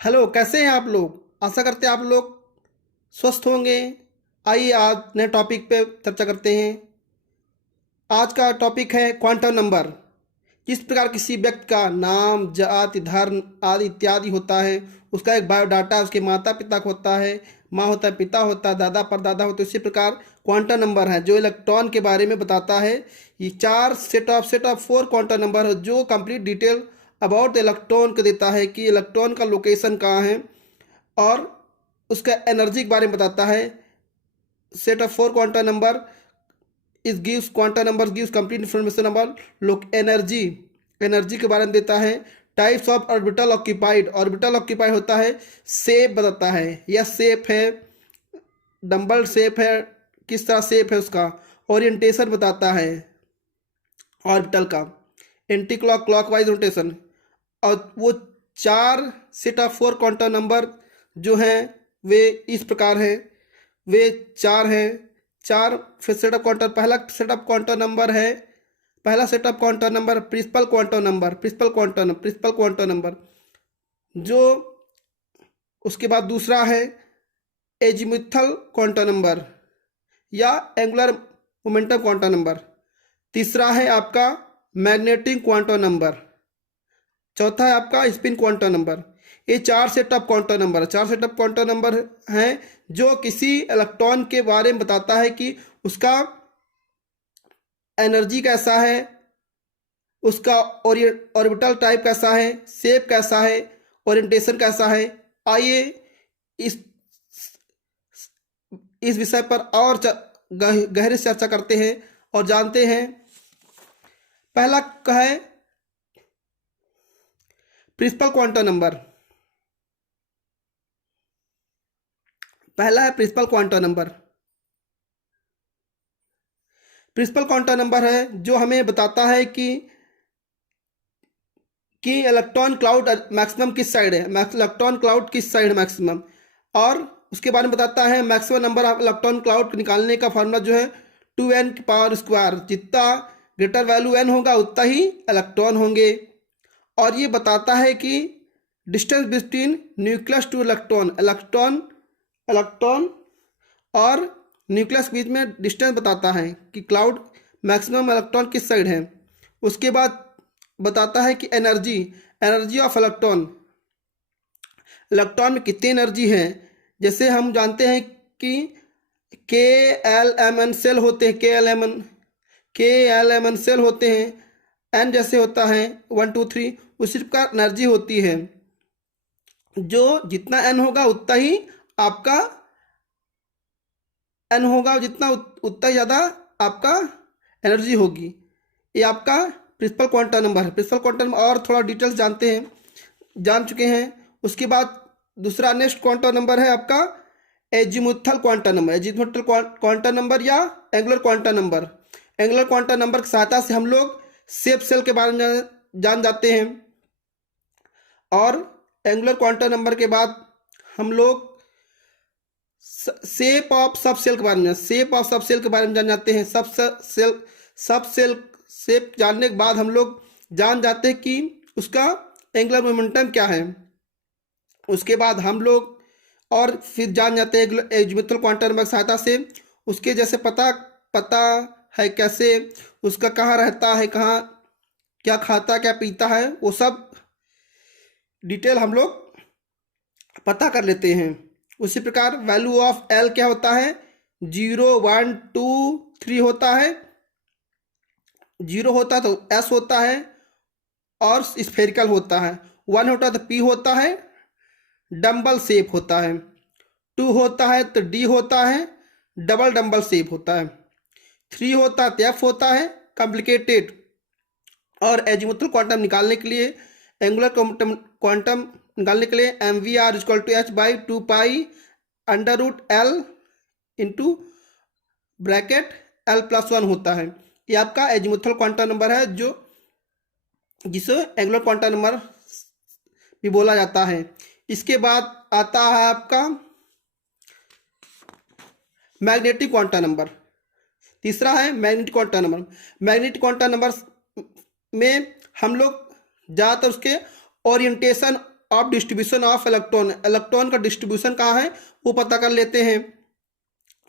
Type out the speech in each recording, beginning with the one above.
Hello, कैसे हैं आप लोग। आशा करते हैं आप लोग स्वस्थ होंगे। आइए आज नए टॉपिक पे चर्चा करते हैं। आज का टॉपिक है क्वांटम नंबर। किस प्रकार किसी व्यक्ति का नाम, जाति, धर्म आदि इत्यादि होता है, उसका एक बायोडाटा उसके माता पिता का होता है, माँ होता है, पिता होता है, दादा परदादा होता है। इसी प्रकार क्वांटम नंबर है जो इलेक्ट्रॉन के बारे में बताता है। ये चार set of four quantum number है जो complete detail about the electron को देता है कि इलेक्ट्रॉन का लोकेशन कहाँ है और उसका एनर्जी के बारे में बताता है। Set of four quantum number is gives quantum number gives complete information about लोक एनर्जी के बारे में देता है। टाइप्स ऑफ ऑर्बिटल ऑक्यूपाइड होता है। शेप बताता है, यह शेप है, डम्बल शेप है, किस तरह शेप है उसका। ओरिएंटेशन बताता है ऑर्बिटल का, एंटी क्लॉकवाइज रोटेशन। और वो चार set of four quantum number जो हैं वे इस प्रकार हैं। वे चार हैं, चार सेट ऑफ क्वांटम। पहला set of quantum number principal quantum number जो। उसके बाद दूसरा है एजीमुथल क्वांटम नंबर या एंगुलर मोमेंटम क्वांटम नंबर। तीसरा है आपका मैग्नेटिक क्वांटम नंबर। चौथा है आपका स्पिन क्वांटम नंबर। ये चार सेट ऑफ क्वांटम नंबर हैं जो किसी इलेक्ट्रॉन के बारे में बताता है कि उसका एनर्जी कैसा है, उसका ऑर्बिटल टाइप कैसा है, शेप कैसा है, ओरिएंटेशन कैसा है। आइए इस विषय पर और गहरे से चर्चा करते हैं और जानते हैं। पहला है प्रिंसिपल क्वांटम नंबर। पहला है principal quantum number. Principal quantum number है जो हमें बताता है कि इलेक्ट्रॉन क्लाउड मैक्सिमम किस साइड है, इलेक्ट्रॉन क्लाउड किस साइड है मैक्सिमम। और उसके बारे में बताता है maximum number of electron cloud निकालने का फॉर्मूला जो है 2n की पावर स्क्वायर। जितना ग्रेटर वैल्यू n होगा उतना ही इलेक्ट्रॉन होंगे। और ये बताता है कि distance between nucleus two electron और न्यूक्लियस बीच में डिस्टेंस बताता है कि क्लाउड मैक्सिमम इलेक्ट्रॉन किस साइड है। उसके बाद बताता है कि एनर्जी ऑफ इलेक्ट्रॉन में कितनी एनर्जी है। जैसे हम जानते हैं कि KLMN सेल होते हैं, KLMN सेल होते हैं। एन जैसे होता है 1 2 3, उसी प्रकार एनर्जी होती है। जो जितना एन होगा उतना ही आपका एन होगा, जितना उतना ही ज़्यादा आपका एनर्जी होगी। ये आपका प्रिंसिपल क्वांटम नंबर है। प्रिंसिपल क्वांटम और थोड़ा डिटेल्स जान चुके हैं। उसके बाद दूसरा नेक्स्ट क्वांटम नंबर है आपका एजीमुथल क्वांटम नंबर या angular quantum number. Angular quantum number की सहायता से हम लोग शेप सेल के बारे में जान जाते हैं। और एंगुलर क्वांटम नंबर के बाद हम लोग शेप ऑफ सब सेल के बारे में जान जाते हैं। सब सेल शेप जानने के बाद हम लोग जान जाते हैं कि उसका एंगुलर मोमेंटम क्या है। उसके बाद हम लोग और फिर जान जाते हैं एजीमुथल क्वांटम नंबर की सहायता से उसके जैसे पता है कैसे, उसका कहाँ रहता है, कहाँ क्या खाता क्या पीता है, वो सब डिटेल हम लोग पता कर लेते हैं। उसी प्रकार वैल्यू ऑफ एल क्या होता है, 0 1 2 3 होता है। 0 होता है तो एस होता है और स्फेरिकल होता है। 1 होता है तो पी होता है, डम्बल शेप होता है। 2 होता है तो डी होता है, डबल डम्बल शेप होता है। 3 होता है तो एफ होता है, कॉम्प्लिकेटेड। और एजीमुथल क्वांटम निकालने के लिए, एंगुलर क्वांटम निकालने के लिए MVR = h/2 पाई √L इंटू ब्रैकेट L+1 होता है। ये आपका एजीमुथल क्वांटम नंबर है जो जिसे एंगुलर क्वांटम नंबर भी बोला जाता है। इसके बाद आता है आपका मैग्नेटिक क्वांटम नंबर। तीसरा है magnetic quantum number. Magnetic quantum number में हम लोग ज़्यादातर उसके orientation of distribution of electron, electron का डिस्ट्रीब्यूशन कहाँ है वो पता कर लेते हैं।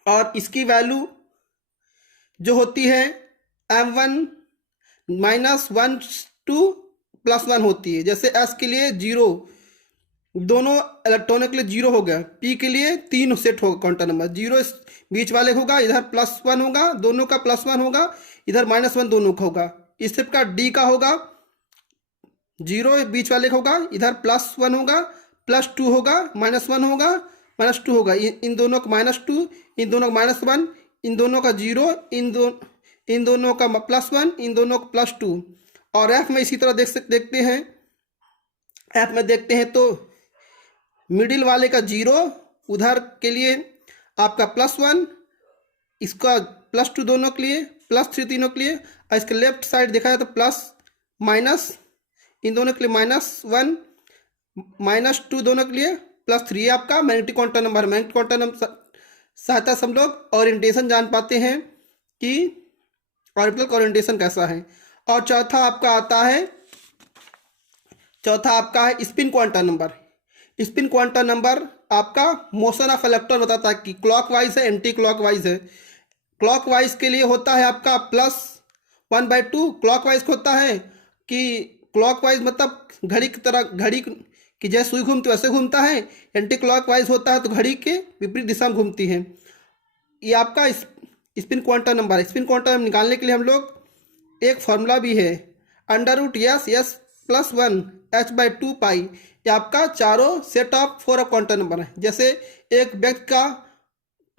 और इसकी वैल्यू जो होती है m1 -1 to +1 होती है। जैसे s के लिए 0, दोनों इलेक्ट्रॉनों के लिए 0 हो गया, p के लिए 3 सेट होगा क्वांटम नंबर, 0 इस बीच वाले होगा, इधर +1 होगा, दोनों का +1 होगा, इधर -1 दोनों का होगा। इस स्टेप का d का होगा 0 बीच वाले का होगा, इधर +1 होगा, +2 होगा, -1 होगा, -2 होगा, इन दोनों का -2, इन दोनों का -1, इन दोनों का 0, इन दोनों का +1, इन दोनों का +2। और f में इसी तरह देखते हैं, f में देखते हैं तो मिडिल वाले का 0, उधर के लिए आपका +1, इसका +2 दोनों के लिए, +3 तीनों के लिए, और इसके लेफ्ट साइड देखा जाए तो प्लस माइनस, इन दोनों के लिए -1 -2 दोनों के लिए +3। ये आपका मैग्नेटिक क्वांटम नंबर है। मैग्नेटिक क्वांटम नंबर सहायता से हम लोग ओरिएंटेशन जान पाते हैं कि ऑर्बिटल का ओरिएंटेशन कैसा है। और चौथा आपका है spin quantum number. Spin quantum number आपका मोशन ऑफ इलेक्ट्रॉन बताता है कि क्लॉकवाइज है, एंटी क्लॉकवाइज है। क्लॉकवाइज के लिए होता है आपका +1/2, क्लॉकवाइज होता है कि क्लॉकवाइज मतलब घड़ी की तरह, घड़ी की जैसे सुई घूमती वैसे घूमता है। एंटी क्लॉकवाइज होता है तो घड़ी के विपरीत दिशा में घूमती है। ये आपका स्पिन क्वांटम नंबर है। स्पिन क्वांटम नंबर निकालने के लिए हम लोग एक फॉर्मूला भी है, √S +1 h/2 पाई। ये आपका चारों सेट ऑफ 4 क्वांटम नंबर है। जैसे एक व्यक्ति का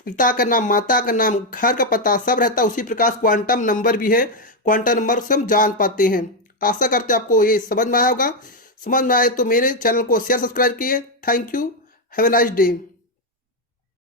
पिता का नाम, माता का नाम, घर का पता सब रहता है, उसी प्रकार क्वांटम नंबर भी है। क्वांटम नंबर से हम जान पाते हैं। आशा करते हैं आपको ये समझ में आया होगा। समझ में आए तो मेरे चैनल को शेयर सब्सक्राइब कीजिए। Thank you, have a nice day.